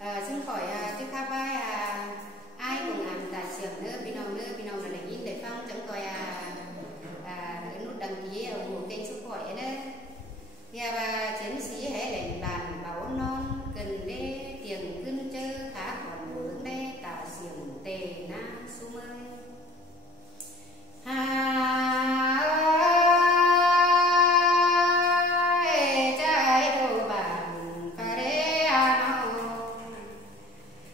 Xin khỏi chiếc khá vai ai cùng làm tại xưởng nữaพี่น้องlà để nhìn để phong chẳng coi nút đăng ký ủng hộ kênh sức khỏe nữa và chiến sĩ hãy lệnh bàn bảo non cần đê tiền cưng chơ khá còn hướng đê tạo xưởng tề na su mơi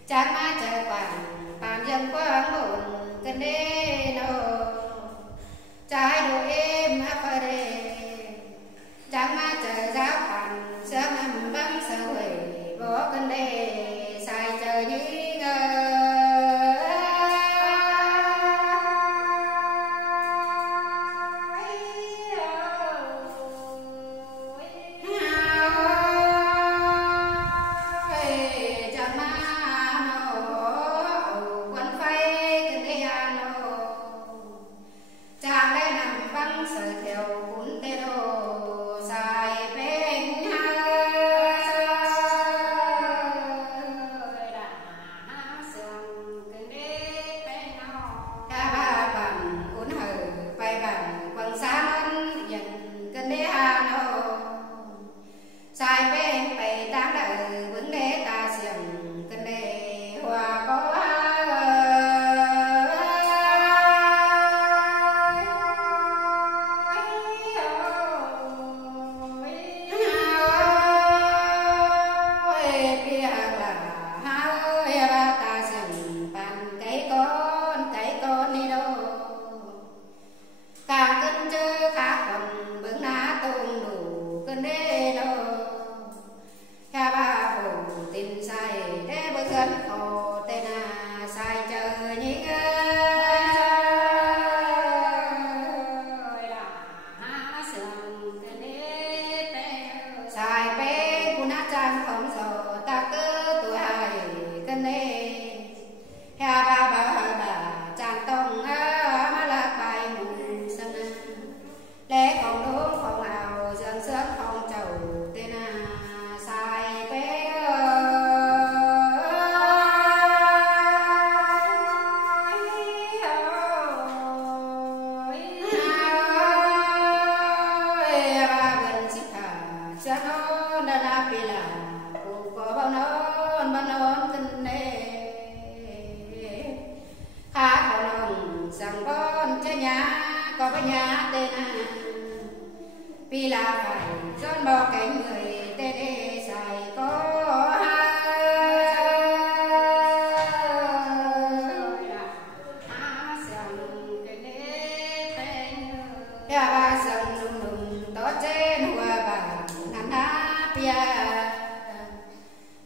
Chẳng má chờ quảng bàn dân quang bồn cần đê nô trái đồ êm áp phá đê chẳng má chờ giáo phản sớm nằm băng sơ huệ bỏ cần đê xài chờ như sở theo cuốn tê đồ xài bên ca ba bằng cuốn hờ bay bằng quần sáng dần cân đế hà nô xài bên bày tám đợi vững đế ta xiềng cân đế hòa có rằng con chơi nhà có với nhà tên vì là phải dọn bỏ cánh người tên xài có ba sầm nùng nùng tó trên hùa bằng ngàn đá pia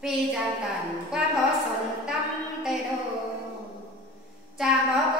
vì chẳng tàn quan bỏ sồn tâm tê đồ cha bỏ